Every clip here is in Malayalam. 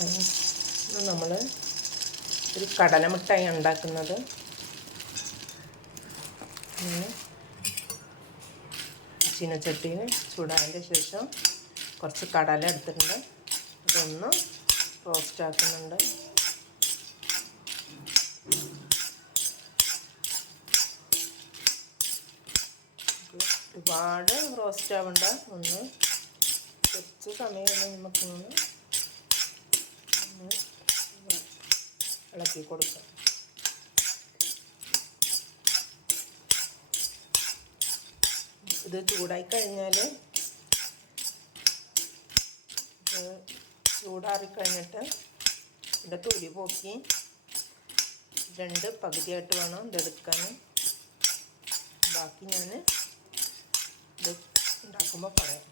നമ്മൾ ഒരു കടല മിഠായി ഉണ്ടാക്കുന്നത് ചീനച്ചട്ടിയിൽ ചൂടായതിന്റെ ശേഷം കുറച്ച് കടല എടുത്തിട്ടുണ്ട്. അതൊന്ന് റോസ്റ്റ് ആക്കുന്നുണ്ട്. ഒരുപാട് റോസ്റ്റ് ആവണ്ട. ഒന്ന് കുറച്ച് സമയം നമുക്ക് ഒന്ന് ഒന്ന് ഇളക്കി കൊടുക്കുക ഇത് ചൂടായി കഴിഞ്ഞാൽ ഇത് ചൂടാറി കഴിഞ്ഞിട്ട് ഇതിന്റെ തൊലി പോക്കി രണ്ട് പകുതിയായിട്ട് വേണം ഇതെടുക്കാൻ ബാക്കി ഞാൻ ഇത് ഉണ്ടാക്കുമ്പോൾ പറയാം.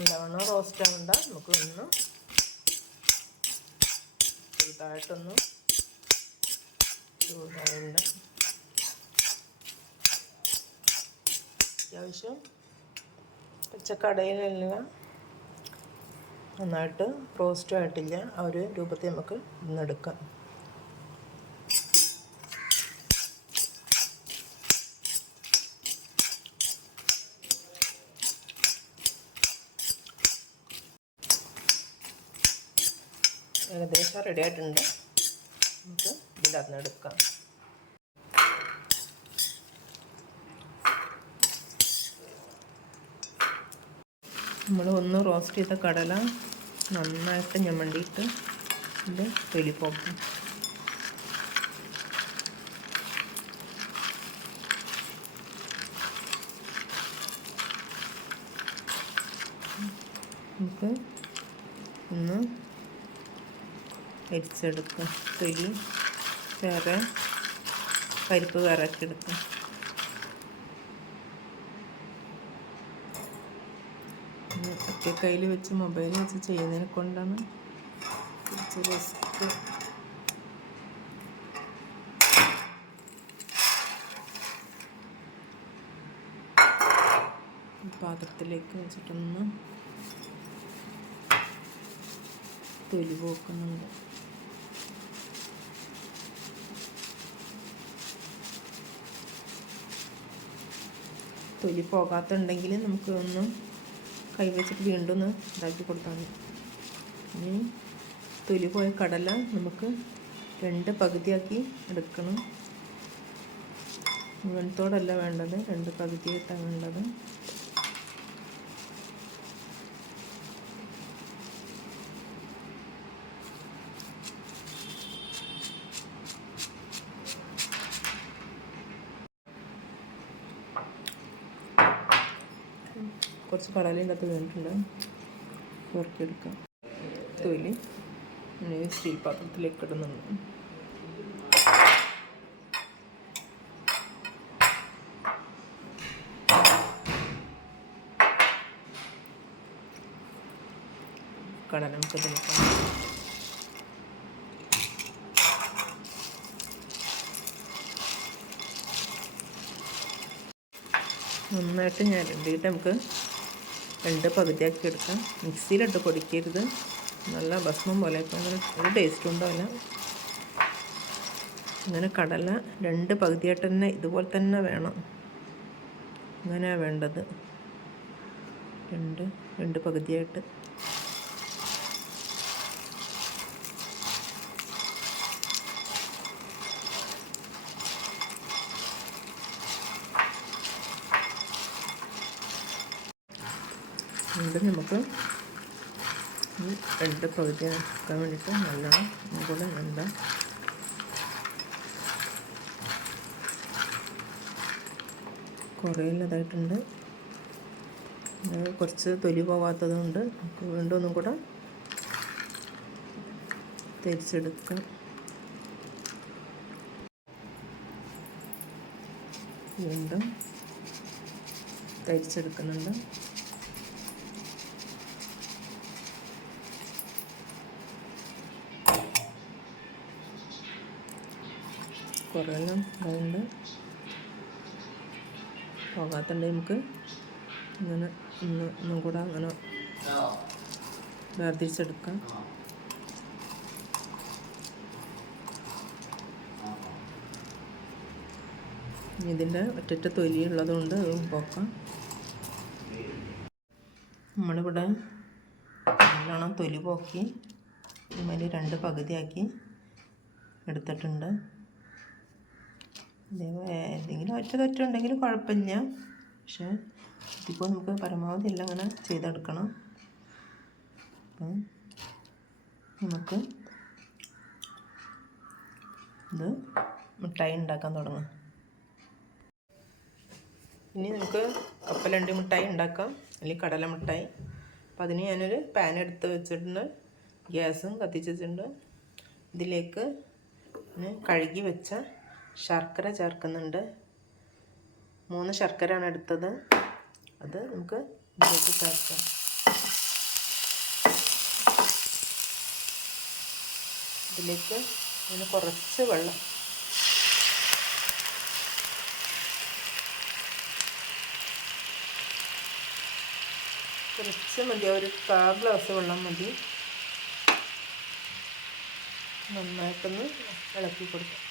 നല്ലവണ്ണം റോസ്റ്റ് ആവണ്ട. നമുക്ക് ഒന്ന് ചെറുതായിട്ടൊന്ന് ചൂടാവണ്ട. അത്യാവശ്യം പച്ചക്കടയിലെല്ലാം നന്നായിട്ട് റോസ്റ്റും ആയിട്ടില്ല. ആ ഒരു രൂപത്തിൽ നമുക്ക് ഇന്നെടുക്കാം ഏകദേശം റെഡി ആയിട്ടുണ്ട്. നമുക്ക് ഇതിന്റെ എടുക്കാം. നമ്മൾ ഒന്ന് റോസ്റ്റ് ചെയ്ത കടല നന്നായിട്ട് ഞമ്മണ്ടിയിട്ട് ഇത് വെളിപ്പോക്കും നമുക്ക് ഒന്ന് അരിച്ചെടുക്കുക തൊലി വേറെ പരിപ്പ് വേറെ ആക്കി ഒറ്റ കയ്യിൽ വെച്ച് മൊബൈലിൽ വെച്ച് ചെയ്യുന്നതിനെ കൊണ്ടാണ് കുറച്ച് റിസ്ക് പാത്രത്തിലേക്ക് വെച്ചിട്ടൊന്ന് തൊലി പോക്കുന്നുണ്ട്. തൊലി പോകാത്തുണ്ടെങ്കിൽ നമുക്ക് ഒന്ന് കൈവച്ചിട്ട് വീണ്ടും ഒന്ന് ഇതാക്കി കൊടുത്താൽ മതി ഇനി തൊലി പോയ കടല നമുക്ക് രണ്ട് പകുതിയാക്കി എടുക്കണം. മുഴുവനത്തോടല്ല വേണ്ടത് രണ്ട് പകുതിയായിട്ടാണ് വേണ്ടത്. കുറച്ച് കടലയും കത്ത് വീണിട്ടുണ്ട് ഇറക്കിയെടുക്കാം തൊലി സ്റ്റീൽ പാത്രത്തിലേക്ക് ഇടുന്നുണ്ട്. കടല നമുക്ക് നന്നായിട്ട് ഞാൻ രണ്ടിട്ട് നമുക്ക് രണ്ട് പകുതിയാക്കി എടുക്കാം. മിക്സിയിലിട്ട് പൊടിക്കരുത്. നല്ല ഭസ്മം പോലെ അങ്ങനെ ഒരു ടേസ്റ്റ് ഉണ്ടാവില്ല അങ്ങനെ കടല രണ്ട് പകുതിയായിട്ട് തന്നെ ഇതുപോലെ തന്നെ വേണം. അങ്ങനെയാണ് വേണ്ടത്. രണ്ട് രണ്ട് പകുതിയായിട്ട്. വീണ്ടും നമുക്ക് രണ്ട് പകുതി ആക്കാൻ വേണ്ടിയിട്ട് നല്ലോണം കൂടെ എന്താ കുറേ ഇല്ലാതായിട്ടുണ്ട് കുറച്ച് തൊലി പോവാത്തതുകൊണ്ട് നമുക്ക് വീണ്ടും ഒന്നും കൂടെ തിരിച്ചെടുക്കാം വീണ്ടും തരിച്ചെടുക്കുന്നുണ്ട് കുറേ അതുകൊണ്ട് പോകാത്തണ്ട് നമുക്ക്. ഇങ്ങനെ ഒന്ന് ഒന്നും കൂടെ അങ്ങനെ വേർതിരിച്ചെടുക്കാം. ഇതിന്റെ ഒറ്റ തൊലി ഉള്ളതുകൊണ്ട് അതും പോക്കാം. നമ്മളിവിടെ നല്ലോണം തൊലി പോക്കി. ഇതുമാതിരി രണ്ട് പകുതിയാക്കി എടുത്തിട്ടുണ്ട്. ഏതെങ്കിലും ഒറ്റ തെറ്റുണ്ടെങ്കിൽ കുഴപ്പമില്ല. പക്ഷേ ഇതിപ്പോൾ നമുക്ക് പരമാവധി എല്ലാം അങ്ങനെ ചെയ്തെടുക്കണം. അപ്പം നമുക്ക് ഇത് മിഠായി ഉണ്ടാക്കാൻ തുടങ്ങാം. ഇനി നമുക്ക് കപ്പലണ്ടി മിഠായി ഉണ്ടാക്കാം അല്ലെങ്കിൽ കടല മിഠായി. അപ്പം അതിന് ഞാനൊരു പാൻ എടുത്ത് വെച്ചിട്ടുണ്ട് ഗ്യാസും കത്തിച്ചിട്ടുണ്ട്. ഇതിലേക്ക് കഴുകി വെച്ച ശർക്കര ചേർക്കുന്നുണ്ട്. മൂന്ന് ശർക്കരയാണ് എടുത്തത്. അത് നമുക്ക് ഇതിലേക്ക് ചേർക്കാം. ഇതിലേക്ക് ഇതിന് കുറച്ച് വെള്ളം. കുറച്ച് മതി. ഒരു കാ ഗ്ലാസ് വെള്ളം മതി. നന്നായിട്ടൊന്ന് ഇളക്കി കൊടുക്കാം.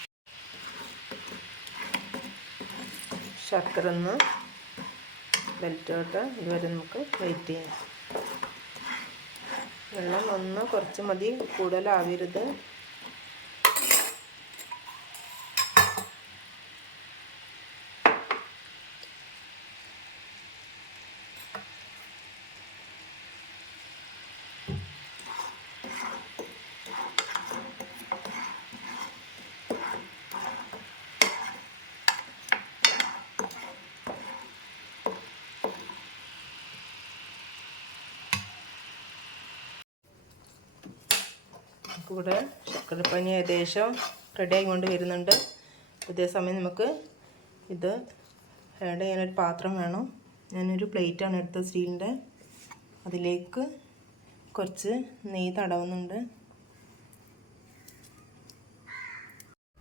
ശർക്കര ഒന്ന് ബെൽറ്റോട്ട് ഇതുവരെ നമുക്ക് വെയിറ്റ് ചെയ്യാം. വെള്ളം ഒന്ന് കുറച്ച് മതി. കൂടുതലാവരുത്. നമുക്കിവിടെ ശർക്കരപ്പനി ഏകദേശം റെഡി ആയിക്കൊണ്ട് വരുന്നുണ്ട്. ഇതേ സമയം നമുക്ക് ഇത് ആഡ് ചെയ്യാനൊരു പാത്രം വേണം. ഞാനൊരു പ്ലേറ്റാണ് എടുത്തത് സ്റ്റീലിന്റെ അതിലേക്ക് കുറച്ച് നെയ്യ് തടവുന്നുണ്ട്.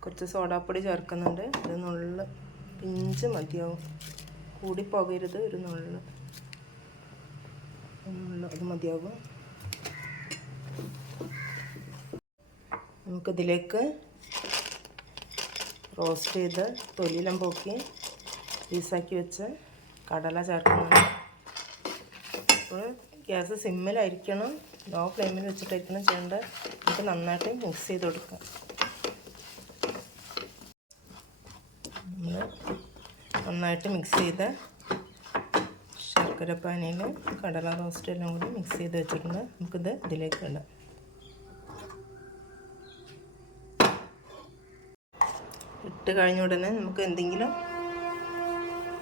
കുറച്ച് സോഡാപ്പൊടി ചേർക്കുന്നുണ്ട്. ഒരു നുള്ള് പിഞ്ച് മതിയാവും. കൂടി പോകരുത് ഒരു നുള്ള്. നുള്ള് അത് മതിയാവും. നമുക്കിതിലേക്ക് റോസ്റ്റ് ചെയ്ത് തൊലിയിലും പോക്കി പീസാക്കി വെച്ച് കടല ചേർക്കുന്നുണ്ട് അപ്പോൾ ഗ്യാസ് സിമ്മിലായിരിക്കണം. ലോ ഫ്ലെയിമിൽ വെച്ചിട്ടായിരിക്കണം ചെയ്യേണ്ടത്. നമുക്ക് നന്നായിട്ട് മിക്സ് ചെയ്ത് കൊടുക്കാം നമ്മൾ നന്നായിട്ട് മിക്സ് ചെയ്ത് ശർക്കര പാനിയിൽ കടല റോസ്റ്റ് എല്ലാം കൂടി മിക്സ് ചെയ്ത് വെച്ചിട്ടുണ്ട്. നമുക്കിത് ഇതിലേക്ക് ഇടാം. ഇട്ട് കഴിഞ്ഞ ഉടനെ നമുക്ക് എന്തെങ്കിലും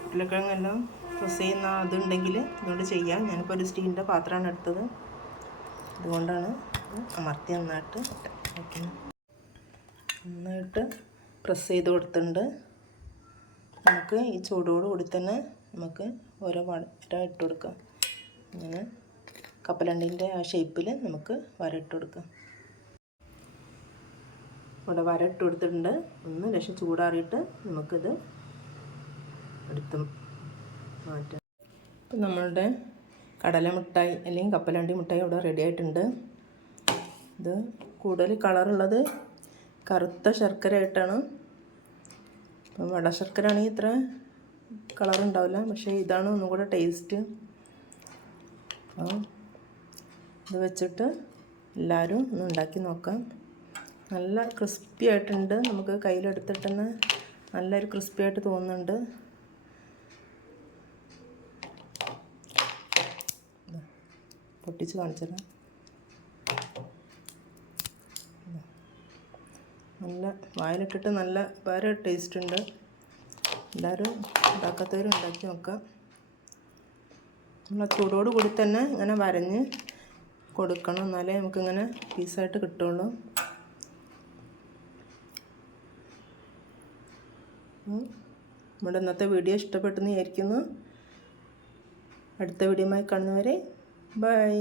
ഉരുളക്കിഴങ്ങെല്ലാം പ്രസ് ചെയ്യുന്ന അതുണ്ടെങ്കിൽ അതുകൊണ്ട് ചെയ്യാം. ഞാനിപ്പോൾ ഒരു സ്റ്റീലിന്റെ പാത്രമാണ് എടുത്തത്. അതുകൊണ്ടാണ് അമർത്തി നന്നായിട്ട് നന്നായിട്ട് പ്രസ് ചെയ്ത് കൊടുത്തിട്ടുണ്ട്. നമുക്ക് ഈ ചൂടോട് കൂടി തന്നെ നമുക്ക് ഓരോ വര ഇട്ട് കൊടുക്കാം. ഇങ്ങനെ കപ്പലണ്ടിന്റെ ആ ഷേപ്പിൽ നമുക്ക് വര ഇട്ട് കൊടുക്കാം. ഇവിടെ വര ഇട്ട് കൊടുത്തിട്ടുണ്ട് ഒന്ന് ലക്ഷം ചൂടാറിയിട്ട് നമുക്കിത് എടുത്ത് മാറ്റാം. ഇപ്പം നമ്മളുടെ കടല മിഠായി അല്ലെങ്കിൽ കപ്പലണ്ടി മിഠായി ഇവിടെ റെഡി ആയിട്ടുണ്ട്. ഇത് കൂടുതൽ കളറുള്ളത് കറുത്ത ശർക്കര ആയിട്ടാണ്. ഇപ്പം വട ശർക്കര ആണെങ്കിൽ ഇത്ര കളറുണ്ടാവില്ല പക്ഷേ ഇതാണ് ഒന്നും കൂടെ ടേസ്റ്റ് അപ്പോൾ ഇത് വെച്ചിട്ട് എല്ലാവരും ഒന്ന് ഉണ്ടാക്കി നോക്കാം. നല്ല ക്രിസ്പി ആയിട്ടുണ്ട്. നമുക്ക് കയ്യിലെടുത്തിട്ടെന്ന് നല്ലൊരു ക്രിസ്പി ആയിട്ട് തോന്നുന്നുണ്ട്. പൊട്ടിച്ച് കാണിച്ചത് നല്ല വായിലിട്ടിട്ട് നല്ല വേറെ ടേസ്റ്റ് ഉണ്ട്. എല്ലാവരും ഉണ്ടാക്കാത്തവരും ഉണ്ടാക്കി നോക്കാം. നമ്മൾ ചൂടോട് കൂടി തന്നെ ഇങ്ങനെ വരഞ്ഞ് കൊടുക്കണം. എന്നാലേ നമുക്കിങ്ങനെ പീസായിട്ട് കിട്ടുള്ളൂ. നമ്മുടെ ഇന്നത്തെ വീഡിയോ ഇഷ്ടപ്പെട്ടെന്ന് വിചാരിക്കുന്നു. അടുത്ത വീഡിയോമായി കാണുന്നവരെ ബൈ.